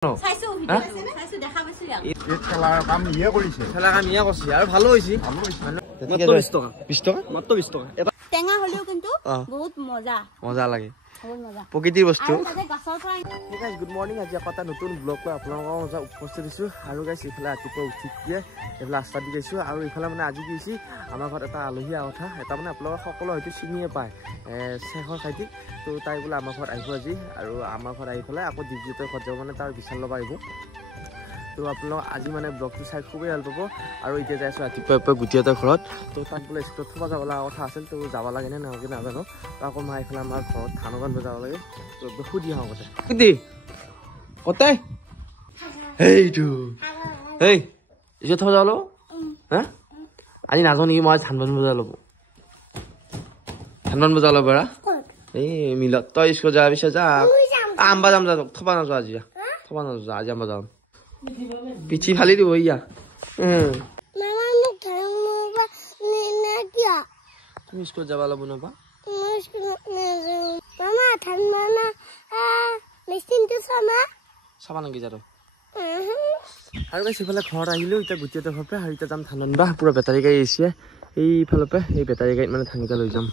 মজা লাগে প্ৰকৃতিৰ বস্তু গুড মৰ্নিং আজি এটা নতুন ব্লগ লৈ আপোনালোকৰ মাজত উপস্থিত দিছো আৰু গাইছ ইফালে ৰাতিপুৱা উঠি দিয়ে এইফালে ৰাস্তা দি গৈছো আৰু ইফালে মানে আজি গৈছি আমাৰ ঘৰত এটা আলহী কথা এটা মানে আপোনালোকৰ সকলো হয়তো চিনিয়ে পায় শেখৰ খাইটি তো তাই বোলে আমাৰ ঘৰত আহিব আজি আৰু আমাৰ ঘৰত আহি পেলাই আকৌ ডিজিটেল ঘৰত যাব মানে তাৰ বিশাল ল'ব আহিব তো আপোনালোক আজি মানে ব্লগটো চাই খুবেই ভাল পাব আৰু এতিয়া যাই আছো ৰাতিপুৱা গুটিহঁতৰ ঘৰত তো তাত বোলে স্কুলত থ'ব যাব লগা কথা আছিল তো যাব লাগে নে নালাগে নাজানো আকৌ মই এইফালে আমাৰ ঘৰত ধান গান যাব লাগে তো সুধি আহোঁ কথা কি কতে এইটো এই এতিয়া থ'ব যাব হা আজি নাজানো নেকি মই ধান বান বজাৰ ল'ব ধান বান বজাৰ ল'ব এই মিলত তই স্কুলত যোৱাৰ পিছত যা আম্বা যাম যা থ'বা নাযোৱা আজি থ'বা নাযোৱা আজি আম্বা যাম পিছি ফালি দিব ইয়া তুমি স্কুল যাবা ল'ব নাপা চাবা নেকি যাৰ আৰু গাইছ ইফালে ঘৰত আহিলোঁ এতিয়া গুটিহঁতৰ ঘৰৰ পৰা আৰু এতিয়া যাম ধান আনিবা পুৰা বেটাৰী গাড়ী আহিছে এইফালৰ পৰা এই বেটাৰী গাড়ীত মানে ধানকেইটা লৈ যাম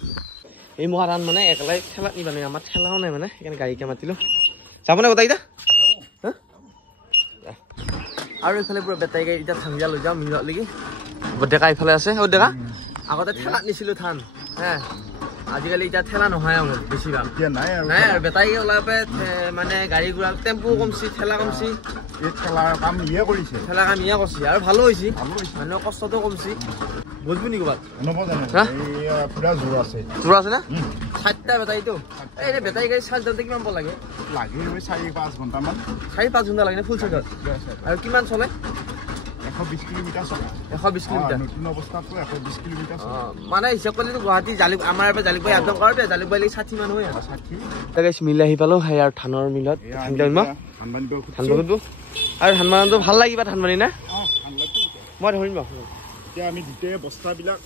এই মহা ধান মানে একেলাই ঠেলাত নিবা নাই আমাৰ ঠেলাও নাই মানে সেইকাৰণে গাড়ীকে মাতিলোঁ যাবনে গোটেইকেইটা আৰু এইফালে পুৰা বেটাৰী গাড়ী এতিয়া ধানকেইটা লৈ যাওঁ মিলত লাগি ডেকা ইফালে আছে ডেকা আগতে ঠেলাত নিছিলোঁ ধান হে আজিকালি এতিয়া ঠেলা নহয় আৰু বেছিভাগ নাই আৰু বেটাৰী ওলাই পাই মানে গাড়ী ঘোঁৰা টেম্পু কমছি ঠেলা কমছি ঠেলাৰ কাম ইয়ে কৰিছে আৰু ভালো হৈছে মানুহৰ কষ্টটো কমছি বুজবি নেকি ক'ৰবাত জোৰ আছে না 60টা বেটাৰীটো এই বেটাৰী গাড়ী চাৰ্জ দিওঁতে কিমান লাগে 4-5 ঘণ্টামান 4-5 ঘণ্টা লাগে ফুল চাৰ্জত আৰু কিমান চলে 120 কিলোমিটাৰ চলে 120 কিলোমিটাৰ নতুন অৱস্থাটো 120 কিলোমিটাৰ মানে হিচাপ কৰিলে গুৱাহাটী আমাৰ ইয়াৰ পৰা জালুকবাৰী একদম কৰোঁতে জালুকবাৰী 60 মান হয় 60 মিল আহি পালোঁ সেই আৰু ধানৰ মিলত ধান বানিব আৰু ধান বানাটো ভাল লাগিব ধান বানি না মই ধৰিম এতিয়া আমি গোটেই বস্তাবিলাক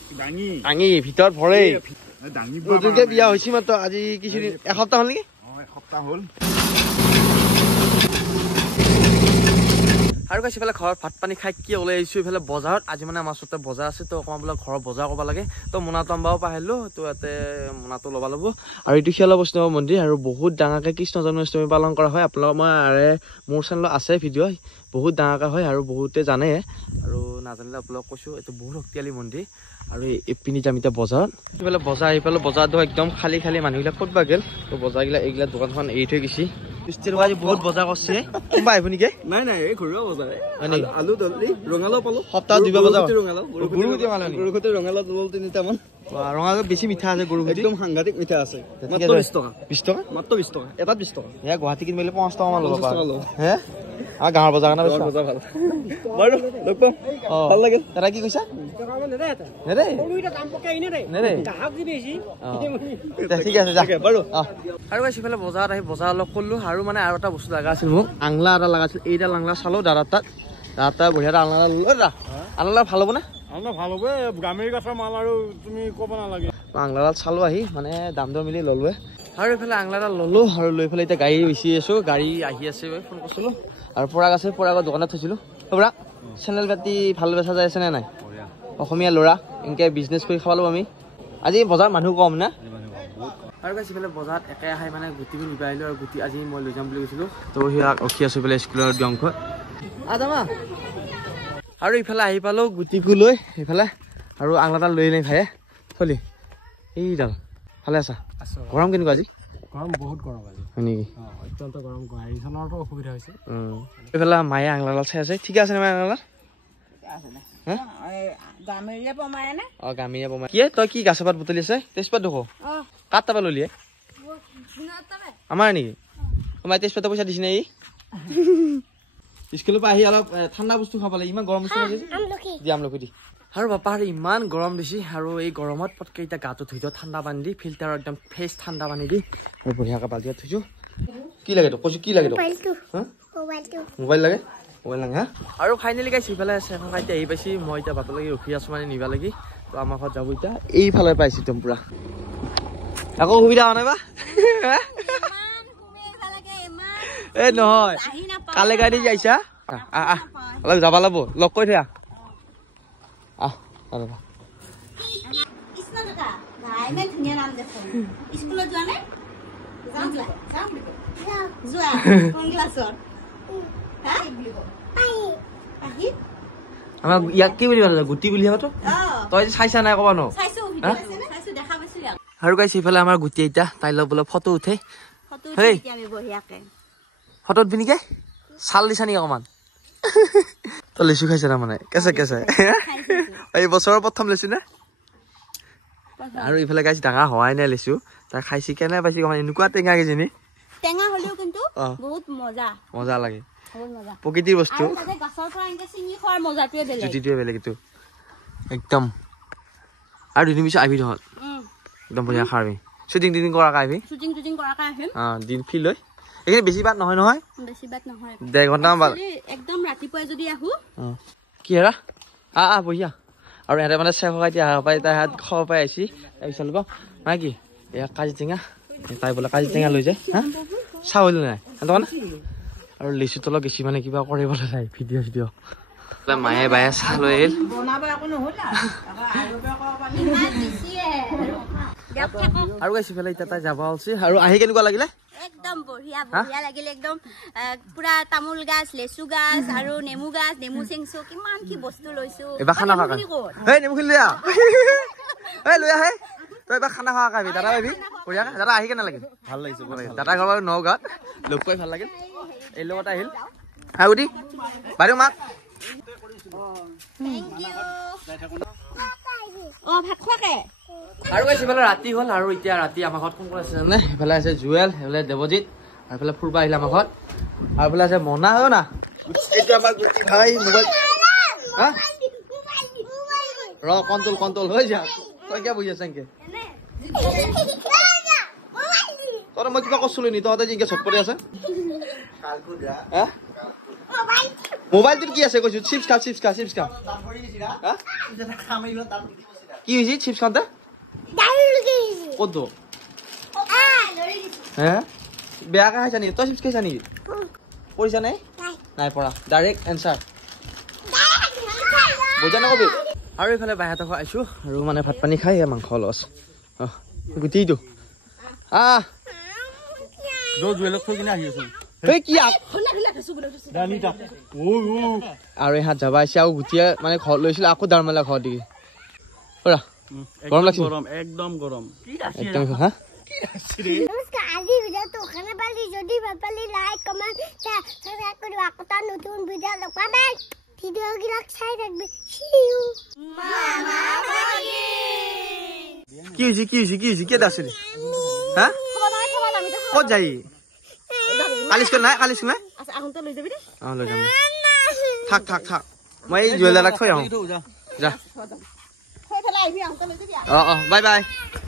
দাঙি ভিতৰত ভৰে নতুনকৈ বিয়া হৈছে মাত্ৰ আজি কিছুদিন এসপ্তাহ হ'ল নেকি এসপ্তাহ হ'ল আৰু গাইছ ইফালে ঘৰত ভাত পানী খাই কি ওলাই আহিছোঁ ইফালে বজাৰত আজি মানে আমাৰ ওচৰতে বজাৰ আছে তো অকণমান বোলে ঘৰত বজাৰ কৰিব লাগে তো মোনাটো আনবাও পাৰিলোঁ তো ইয়াতে মোনাটো ল'ব ল'ব আৰু এইটো শিয়ালা বৈষ্ণৱ মন্দিৰ আৰু বহুত ডাঙৰকৈ কৃষ্ণ জন্মাষ্টমী পালন কৰা হয় আপোনালোকৰ মই মোৰ চেনেলত আছে ভিডিঅ' বহুত ডাঙৰকৈ হয় আৰু বহুতে জানে আৰু নাজানিলে আপোনালোকক কৈছোঁ এইটো বহুত শক্তিশালী মন্দিৰ আৰু এইপিনি যাম এতিয়া বজাৰত এইফালে বজাৰ আহি পালোঁ বজাৰটো একদম খালী মানুহবিলাক ক'ত বা গ'ল তো বজাৰবিলাক এইগিলা দোকানখন এৰি থৈ গৈছে আজি বহুত বজাৰ কৰিছে কোনোবা আহিব নেকি নাই এই ঘৰুৱা বজাৰ আলু দালি ৰঙালাও পালোঁ সপ্তাহত 2 বজাৰ ৰঙালাও ল'লো 3টামান ৰঙালাও বেছি মিঠা আছে গৰু একদম সাংঘাতিক মিঠা আছে মাত্ৰ 20 টকা মাত্ৰ 20 টকা এটাত 20 টকা এয়া গুৱাহাটী কিনিলে 50 টকা মান ল'ব হে আৰু গাঁৱৰ বজাৰ কাৰণে বজাৰ ভাল বাৰু লগ পাম ভাল লাগে তাৰা কি কৈছা ঠিক আছে যা বাৰু আৰু গাইছ ইফালে বজাৰত আহি বজাৰ অলপ কৰিলোঁ আৰু মানে আৰু এটা বস্তু লগা আছিল মোক আংলা এটা লগা আছিল এইডাল আংলা চালোঁ দাদাৰ তাত বঢ়িয়া আংলা ল'লো আংলা ভাল হ'ব নে ভাল হ'ব গামীৰ কাঠৰ মাল আৰু তুমি ক'ব নালাগে আংলাডাল চালোঁ আহি মানে দাম দৰ মিলি ল'লোৱে আৰু এইফালে আংলাডাল ল'লোঁ আৰু লৈ পেলাই এতিয়া গাড়ী বেচি আছোঁ গাড়ী আহি আছে ফোন কৰিছিলোঁ আৰু পৰাগ আছে পৰাগৰ দোকানত থৈছিলোঁ পৰাগ চেনেল পাতি ভাল বেচা যাই আছেনে নাই অসমীয়া ল'ৰা এনেকৈ বিজনেছ কৰি খাব লাগিব আমি আজি বজাৰ মানুহ কম না আৰু গাইছ ইফালে বজাৰত একে আহে মানে গুটিবোৰ নিব আহিলোঁ আৰু গুটি আজি মই লৈ যাম বুলি কৈছিলোঁ তো সিয়াক ৰখি আছোঁ পেলাই স্কুলৰ অংশত আৰু ইফালে আহি পালোঁ গুটিবোৰ লৈ এইফালে আৰু আংলাডাল লৈ নাই ভাইয়ে চলি এইডাল ভালে আছা গৰম কেনেকুৱা আজি গৰম বহুত গৰম আজি হয় নেকি অত্যন্ত গৰম গাড়ীখনৰতো অসুবিধা হৈছে এইফালে মায়ে আংলাডাল চাই আছে ঠিক আছে নে মায়ে আংলাডাল গামীয়া পমাই কি তই কি গাছ পাত বুটলি আছে তেজপাত দেখো কাট তাৰপৰা ললিয়ে আমাৰ নেকি তোমাৰ তেজপাতৰ পইচা দিছে নে স্কুলৰ পৰা আহি অলপ ঠাণ্ডা বস্তু খাব লাগে ইমান গৰম বস্তু আমলখি দি আৰু বাপা আৰু ইমান গৰম দিছে আৰু এই গৰমত পটকৈ এতিয়া গাটো ধুই দিওঁ ঠাণ্ডা পানী দি ফিল্টাৰৰ একদম ফ্ৰেছ ঠাণ্ডা পানী দি আৰু বঢ়িয়াকৈ বাল্টিত থৈছোঁ কি লাগে তোক কৈছোঁ কি লাগে তোক মোবাইল লাগে হা আৰু ফাইনেলি গাইছ ইফালে চেফা এতিয়া আহি পাইছে মই এতিয়া বাটৰ লাগি ৰখি আছোঁ মানে নিবা লাগি তো আমাৰ ঘৰত যাব এতিয়া এইফালে পাইছোঁ একদম পুৰা আকৌ সুবিধা হোৱা নাই বা এই নহয় কালে গাড়ী যাইছা অলপ যাবা লাগব লগ কৰি থা আমাৰ ইয়াক কি বুলি ভাবিছা গুটি বুলি ভাবতো তই চাইছা নাই কবা ন আৰু গাইছ ইফালে আমাৰ গুটি এতিয়া তাই লগ বোলে ফটো উঠে ফটোত বিনিকে চাল দিছা নেকি অকমান তই লিচু খাইছে না মানে কেঁচে কেঁচে এই বছৰৰ প্ৰথম লিচু নে আৰু ইফালে গাইছ ডাঙৰ হোৱাই নাই লিচু তাই খাইছি কেনে পাইছি অকমান এনেকুৱা টেঙা কিজনী টেঙা হলেও কিন্তু বহুত মজা লাগে প্ৰকৃতিৰ বস্তু জুতিটোৱে বেলেগ এইটো একদম আৰু দুদিন পিছত আহিবি তহঁত একদম বঢ়িয়া খাবি শ্বুটিং কৰাকৈ আহিবি দিন ফিল লৈ এইখিনি বেছি বাট নহয় নহয় 1.5 ঘণ্টামান বাট একদম ৰাতিপুৱাই যদি আহো কি হেৰা বঢ়িয়া আৰু ইহঁতে মানে চেক সকাই দিয়া পাই তাই হাত খাব পাই আহিছি তাৰপিছত ল'ব নাই কি এয়া কাজি টেঙা তাই বোলে কাজি টেঙা লৈ যায় হা চাউল নাই আৰু লিচু তলত গেছি মানে কিবা কৰিবলৈ চাই ভিডিঅ' মায়ে বায়ে চাহ লৈ আহিল আৰু গাইছি ফেলে এতিয়া তাই যাব হৈছে আৰু আহি কেনেকুৱা লাগিলে একদম বঢ়িয়া লাগিলে একদম পুৰা তামোল গাছ লেচু গাছ আৰু নেমু গাছ নেমু চেংচো কিমান কি বস্তু লৈছো এবাৰ খানা খা এই নেমু খিনি লৈ আহ এই লৈ আহে তই এবাৰ খানা খোৱা খাবি দাদা আহিবি বঢ়িয়া দাদা আহি কেনে লাগিল ভাল লাগিছে দাদা ঘৰ বাৰু নগাঁৱত লগ পাই ভাল লাগিল এই লগত আহিল হা গুটি বাইদেউ মাত আৰু গাইছ ইফালে ৰাতি হ'ল আৰু এতিয়া ৰাতি আমাৰ ঘৰত কোন কোন আছে জানে ইফালে আছে জুৱেল সেইফালে দেৱজিৎ আৰু ইফালে ফুৰবা আহিলে আমাৰ ঘৰত আৰু ইফালে আছে মনা হয় না এইটো আমাৰ গুটি ভাই মোবাইল হা ৰ কণ্ট্ৰল হৈ যা তই কিয় বুজি আছ এনেকে তই মই কিবা কৈছিলো নি তহঁতে যেনেকে চটপটি আছে মোবাইলটোত কি আছে কৈছো চিপছ খা কি হৈছে চিপছ খাওঁতে ক'ত বেয়াকে খাইছা নেকি তই চিপছ খাইছা নেকি পৰিছা নাই নাই পৰা ডাইৰেক্ট এনচাৰ বুজা নকবি আৰু এইফালে বাহিৰত আহিছো আৰু মানে ভাত পানী খাই মাংস লছ গুটিটো আৰু ইহাত যাবা আহিছে আৰু গুটিয়ে মানে ঘৰত লৈছিলে আকৌ দাৰ মেলা ঘৰত দিকে গৰম লাগছে একদম গৰম একদম হা আজি ভিডিঅ'টো ওখানে পালি যদি ভাল পালি লাইক কমেন্ট সাবস্ক্রাইব কৰি আকৌ এটা নতুন ভিডিঅ' লগ পাবে ভিডিঅ'বিলাক চাই থাকবি কি হৈছে কি আছে হা ক'ত যাই কালি স্কুল নাই আচ্ছা আহুনতে লৈ যাবি দে লৈ যাম থাক মই জুৱেলাৰক থৈ আহোঁ যা থৈ পেলাই আহিবি আহুনতে লৈ যাবি বাই